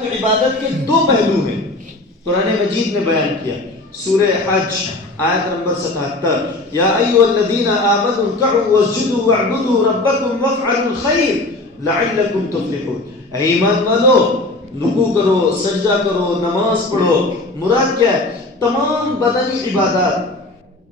کی عبادت کے دو پہلو ہیں، قرآن مجید نے بیان کیا۔ سورہ حج آیت نمبر 77، یا ایھا الذین آمنوا ارکعوا واسجدوا واعبدوا ربکم وافعلوا الخیر لعلکم تفلحون۔ اے ایمان والو، رکوع کرو، سجدہ کرو، نماز پڑھو۔ مراد کیا ہے؟ تمام بدنی عبادات،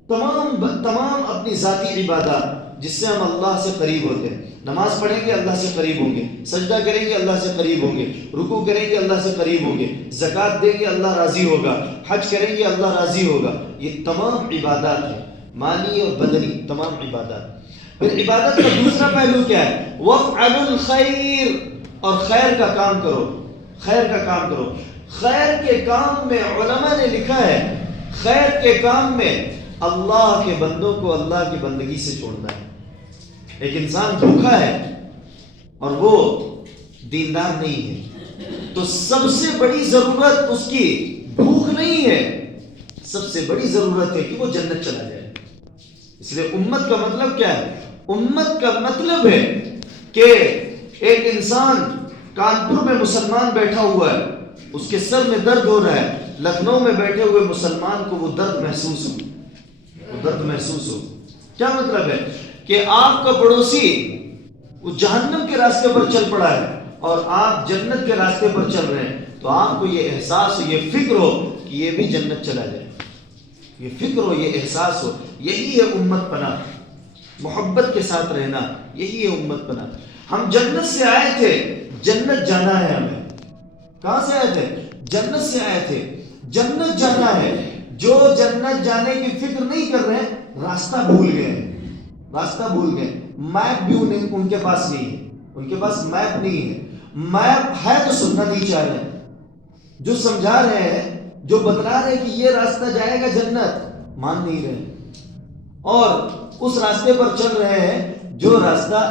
تمام اپنی ذاتی عبادات جس سے ہم اللہ سے قریب ہوتے ہیں۔ نماز پڑھیں گے اللہ سے قریب ہوں گے، سجدہ کریں گے اللہ سے قریب ہوں گے، رکوع کریں گے اللہ سے قریب ہوں گے، زکوٰۃ دیں گے اللہ راضی ہوگا، حج کریں گے اللہ راضی ہوگا۔ یہ تمام عبادات ہیں، مالی اور بدنی تمام عبادات۔ پھر عبادت کا دوسرا پہلو کیا ہے؟ وَافْعَلُوا الْخَيْرَ، اور خیر کا کام کرو، خیر کا کام کرو۔ خیر کے کام میں علماء نے لکھا ہے، خیر کے کام میں اللہ کے بندوں کو اللہ کی بندگی سے چھوڑنا ہے۔ ایک انسان بھوکا ہے اور وہ دیندار نہیں ہے، تو سب سے بڑی ضرورت اس کی بھوک نہیں ہے، سب سے بڑی ضرورت ہے کہ وہ جنت چلا جائے۔ اس لیے امت کا مطلب کیا ہے؟ امت کا مطلب ہے کہ ایک انسان کانپور میں مسلمان بیٹھا ہوا ہے، اس کے سر میں درد ہو رہا ہے، لکھنؤ میں بیٹھے ہوئے مسلمان کو وہ درد محسوس ہو، وہ درد محسوس ہو۔ کیا مطلب ہے؟ کہ آپ کا پڑوسی وہ جہنم کے راستے پر چل پڑا ہے اور آپ جنت کے راستے پر چل رہے ہیں، تو آپ کو یہ احساس ہو، یہ فکر ہو کہ یہ بھی جنت چلا جائے، یہ فکر ہو، یہ احساس ہو۔ یہی ہے امت پناہ، محبت کے ساتھ رہنا، یہی ہے امت پناہ۔ ہم جنت سے آئے تھے، جنت جانا ہے ہمیں۔ کہاں سے آئے تھے؟ جنت سے آئے تھے، جنت جانا ہے۔ جو جنت جانے کی فکر نہیں کر رہے ہیں، راستہ بھول گئے ہیں، راستہ بھول گئے۔ میپ بھی ان کے پاس نہیں ہے، ان کے پاس میپ نہیں ہے۔ میپ ہے تو سننا نہیں چاہ رہے ہیں، جو سمجھا رہے ہیں، جو بتلا رہے ہیں کہ یہ راستہ جائے گا جنت، مان نہیں رہے، اور اس راستے پر چل رہے ہیں جو راستہ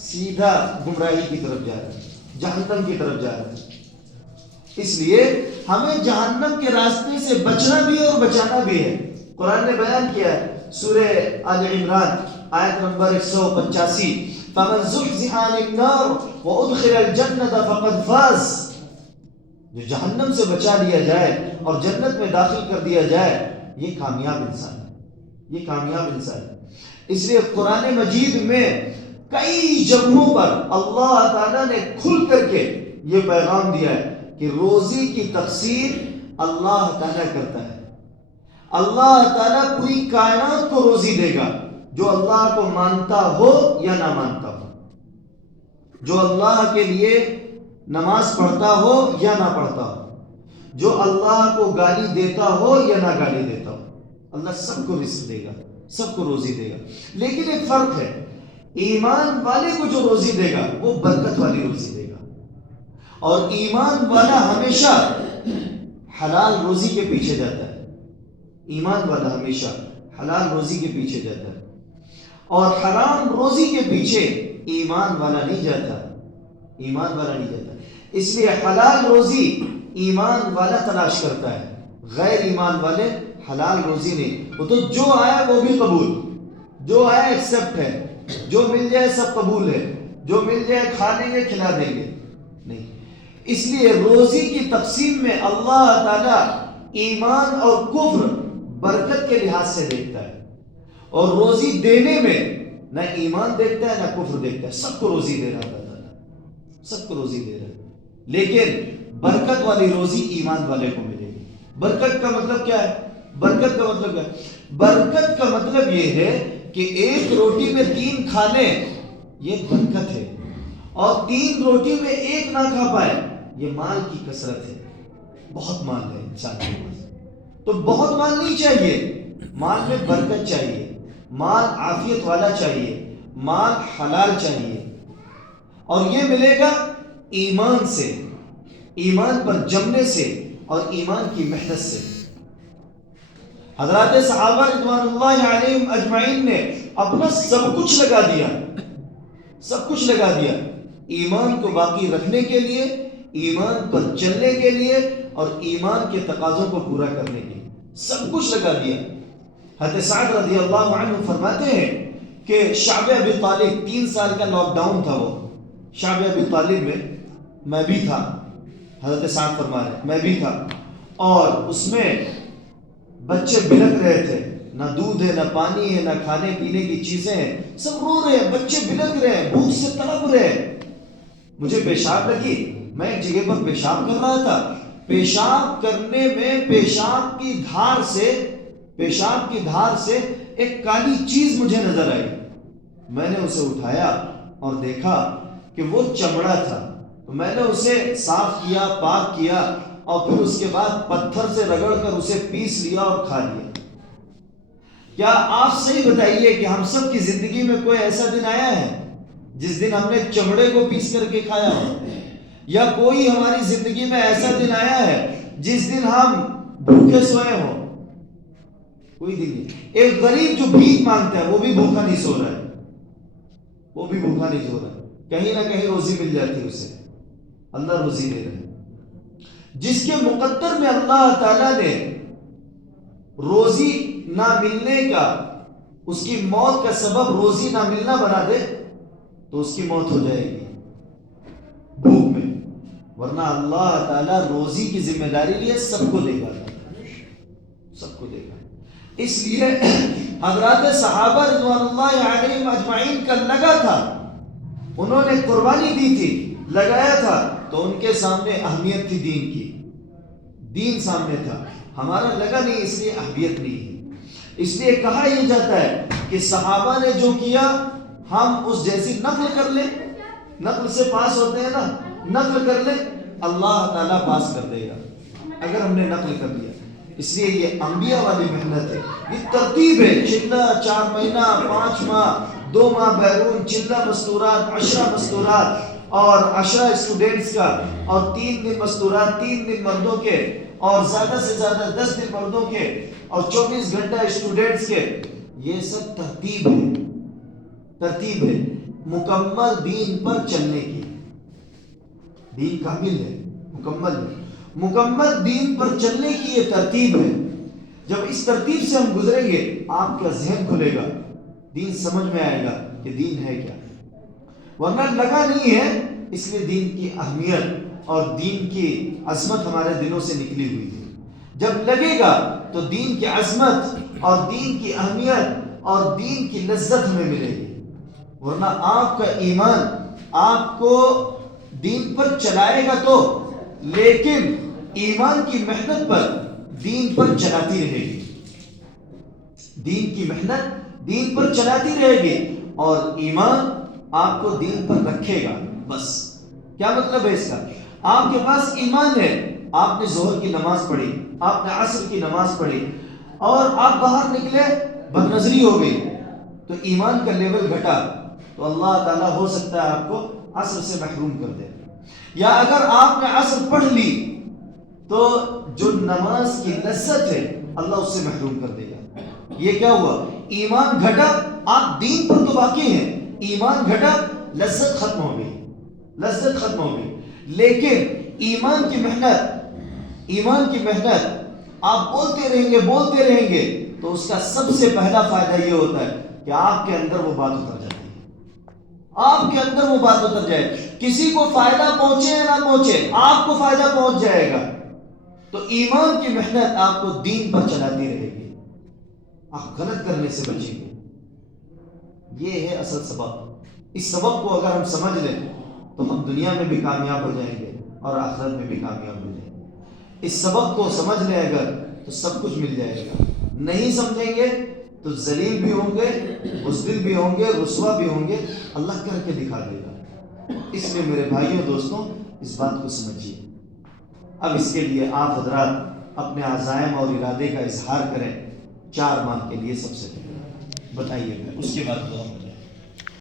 سیدھا گمراہی کی طرف جا رہا ہے، جہنم کی طرف جا رہا ہے۔ اس لیے ہمیں جہنم کے راستے سے بچنا بھی ہے اور بچانا بھی ہے۔ قرآن نے بیان کیا ہے سورہ آل عمران آیت نمبر 185، فَمَنْ زُحْزِحَ عَنِ النَّارِ وَأُدْخِلَ الْجَنَّةَ فَقَدْ فَازَ، جو جہنم سے بچا لیا جائے اور جنت میں داخل کر دیا جائے، یہ کامیاب انسان ہے، یہ کامیاب انسان ہے۔ اس لیے قرآن مجید میں کئی جگہوں پر اللہ تعالیٰ نے کھل کر کے یہ پیغام دیا ہے کہ روزی کی تقسیم اللہ تعالیٰ کرتا ہے۔ اللہ تعالیٰ پوری کائنات کو روزی دے گا، جو اللہ کو مانتا ہو یا نہ مانتا ہو، جو اللہ کے لیے نماز پڑھتا ہو یا نہ پڑھتا ہو، جو اللہ کو گالی دیتا ہو یا نہ گالی دیتا ہو، اللہ سب کو رزق دے گا، سب کو روزی دے گا۔ لیکن ایک فرق ہے، ایمان والے کو جو روزی دے گا وہ برکت والی روزی دے گا، اور ایمان والا ہمیشہ حلال روزی کے پیچھے جاتا ہے، ایمان والا ہمیشہ حلال روزی کے پیچھے جاتا ہے، اور حرام روزی کے پیچھے ایمان والا نہیں جاتا، ایمان والا نہیں جاتا۔ اس لیے حلال روزی ایمان والا تلاش کرتا ہے، غیر ایمان والے حلال روزی نہیں۔ وہ تو جو آیا وہ بھی قبول، جو آیا ایکسپٹ ہے، جو مل جائے سب قبول ہے، جو مل جائے کھا لیں گے کھلا دیں گے، نہیں۔ اس لیے روزی کی تقسیم میں اللہ تعالیٰ ایمان اور کفر برکت کے لحاظ سے دیکھتا ہے، اور روزی دینے میں نہ ایمان دیکھتا ہے نہ کفر دیکھتا ہے، سب کو روزی دے رہا ہے تعالیٰ، سب کو روزی دے رہا ہے۔ لیکن برکت والی روزی ایمان والے کو ملے گی۔ برکت کا مطلب کیا ہے؟ برکت کا مطلب کیا ہے؟ برکت کا مطلب یہ ہے کہ ایک روٹی میں 3 کھا لیں، یہ برکت ہے، اور 3 روٹی میں 1 نہ کھا پائے، یہ مال کی کثرت ہے۔ بہت مال ہے انسان کے پاس، تو بہت مال نہیں چاہیے، مال میں برکت چاہیے، مال عافیت والا چاہیے، مال حلال چاہیے، اور یہ ملے گا ایمان سے، ایمان پر جمنے سے اور ایمان کی محنت سے۔ حضرات صحابہ رضوان اللہ علیہم اجمعین نے اپنا سب کچھ لگا دیا، سب کچھ لگا دیا ایمان کو باقی رکھنے کے لیے، ایمان پر چلنے کے لیے، اور ایمان کے تقاضوں کو پورا کرنے کے لیے سب کچھ لگا دیا۔ حضرت سعد رضی اللہ عنہ فرماتے ہیں کہ شعب ابی طالب 3 سال کا لاک ڈاؤن تھا، وہ شعب ابی طالب میں بھی تھا، حضرت سعد فرما رہے میں بھی تھا، اور اس میں بچے بلک رہے تھے، نہ دودھ ہے، نہ پانی ہے، نہ کھانے پینے کی چیزیں ہیں، سب رو رہے ہیں، بچے بلک رہے ہیں، بھوک سے تڑپ رہے ہیں۔ مجھے پیشاب لگی، میں ایک جگہ پر پیشاب کر رہا تھا، پیشاب کرنے میں پیشاب کی دھار سے ایک کالی چیز مجھے نظر آئی۔ میں نے اسے اٹھایا اور دیکھا کہ وہ چمڑا تھا، تو میں نے اسے صاف کیا، پاک کیا، اور پھر اس کے بعد پتھر سے رگڑ کر اسے پیس لیا اور کھا لیا۔ کیا آپ صحیح بتائیے کہ ہم سب کی زندگی میں کوئی ایسا دن آیا ہے جس دن ہم نے چمڑے کو پیس کر کے کھایا ہو؟ یا کوئی ہماری زندگی میں ایسا دن آیا ہے جس دن ہم بھوکے سوئے ہوں؟ کوئی دن نہیں۔ ایک غریب جو بھیک مانگتا ہے وہ بھی بھوکا نہیں سو رہا ہے، وہ بھی بھوکا نہیں سو رہا ہے، کہیں نہ کہیں روزی مل جاتی ہے اسے، اللہ روزی دے رہا ہے۔ جس کے مقدر میں اللہ تعالیٰ نے روزی نہ ملنے کا، اس کی موت کا سبب روزی نہ ملنا بنا دے تو اس کی موت ہو جائے گی بھوک میں، ورنہ اللہ تعالیٰ روزی کی ذمہ داری لیے سب کو دے گا، سب کو دے گا۔ اس لیے حضرات صحابہ رضوان اللہ علیہم اجمعین کا لگا تھا، انہوں نے قربانی دی تھی، لگایا تھا، تو ان کے سامنے اہمیت تھی دین کی، دین سامنے تھا، ہمارا لگا نہیں اس لیے اہمیت نہیں ہے۔ اس لیے کہا یہ جاتا ہے کہ صحابہ نے جو کیا ہم اس جیسی نقل کر لیں، نقل سے پاس ہوتے ہیں نا، نقل کر لیں، اللہ تعالیٰ پاس کر دے گا اگر ہم نے نقل کر لیا۔ اس لیے یہ انبیاء والی محنت ہے، یہ ترتیب ہے، چلہ 4 مہینہ 5 ماہ 2 ماہ بیرون، چلہ مستورات 10 مستورات اور 10 اسٹوڈنٹس کا، اور 3 دن مستورات 3 دن مردوں کے، اور زیادہ سے زیادہ 10 دن مردوں کے، اور 24 گھنٹہ اسٹوڈنٹس کے۔ یہ سب ترتیب ہے، ترتیب ہے مکمل دین پر چلنے کی۔ دین کامل ہے، مکمل ہے، مکمل دین پر چلنے کی یہ ترتیب ہے۔ جب اس ترتیب سے ہم گزریں گے آپ کا ذہن کھلے گا، دین سمجھ میں آئے گا کہ دین ہے کیا، ورنہ لگا نہیں ہے۔ اس لیے دین کی اہمیت اور دین کی عظمت ہمارے دلوں سے نکلی ہوئی ہے۔ جب لگے گا تو دین کی عظمت اور دین کی اہمیت اور دین کی لذت ہمیں ملے گی، ورنہ آپ کا ایمان آپ کو دین پر چلائے گا تو، لیکن ایمان کی محنت پر دین پر چلاتی رہے گی، دین کی محنت دین پر چلاتی رہے گی، اور ایمان آپ کو دین پر رکھے گا۔ بس کیا مطلب ہے اس کا؟ آپ کے پاس ایمان ہے، آپ نے ظہر کی نماز پڑھی، آپ نے عصر کی نماز پڑھی، اور آپ باہر نکلے بد نظری ہو گئی تو ایمان کا لیول گھٹا، تو اللہ تعالیٰ ہو سکتا ہے آپ کو عصر سے محروم کر دے۔ یا اگر آپ نے عصر پڑھ لی تو جو نماز کی لذت ہے اللہ اس سے محروم کر دے گا۔ یہ کیا ہوا؟ ایمان گھٹا، آپ دین پر تو باقی ہیں، ایمان گھٹا، لذت ختم ہو گئی، لذت ختم ہو گئی۔ لیکن ایمان کی محنت آپ بولتے رہیں گے تو اس کا سب سے پہلا فائدہ یہ ہوتا ہے کہ آپ کے اندر وہ بات اتر جاتی ہے، آپ کے اندر وہ بات اتر جائے، کسی کو فائدہ پہنچے یا نہ پہنچے آپ کو فائدہ پہنچ جائے گا۔ تو ایمان کی محنت آپ کو دین پر چلاتی رہے گی، آپ غلط کرنے سے بچیں گے۔ یہ ہے اصل سبب۔ اس سبب کو اگر ہم سمجھ لیں تو ہم دنیا میں بھی کامیاب ہو جائیں گے اور آخرت میں بھی کامیاب ہو جائیں گے۔ اس سبب کو سمجھ لیں اگر تو سب کچھ مل جائے گا، نہیں سمجھیں گے تو ذلیل بھی ہوں گے، بزدل بھی ہوں گے، رسوا بھی ہوں گے، اللہ کر کے دکھا دے گا۔ اس لیے میرے بھائیوں دوستوں اس بات کو سمجھیے۔ اب اس کے لیے آپ حضرات اپنے عزائم اور ارادے کا اظہار کریں 4 ماہ کے لیے، سب سے پہلے بتائیے گا، اس کے بعد دعا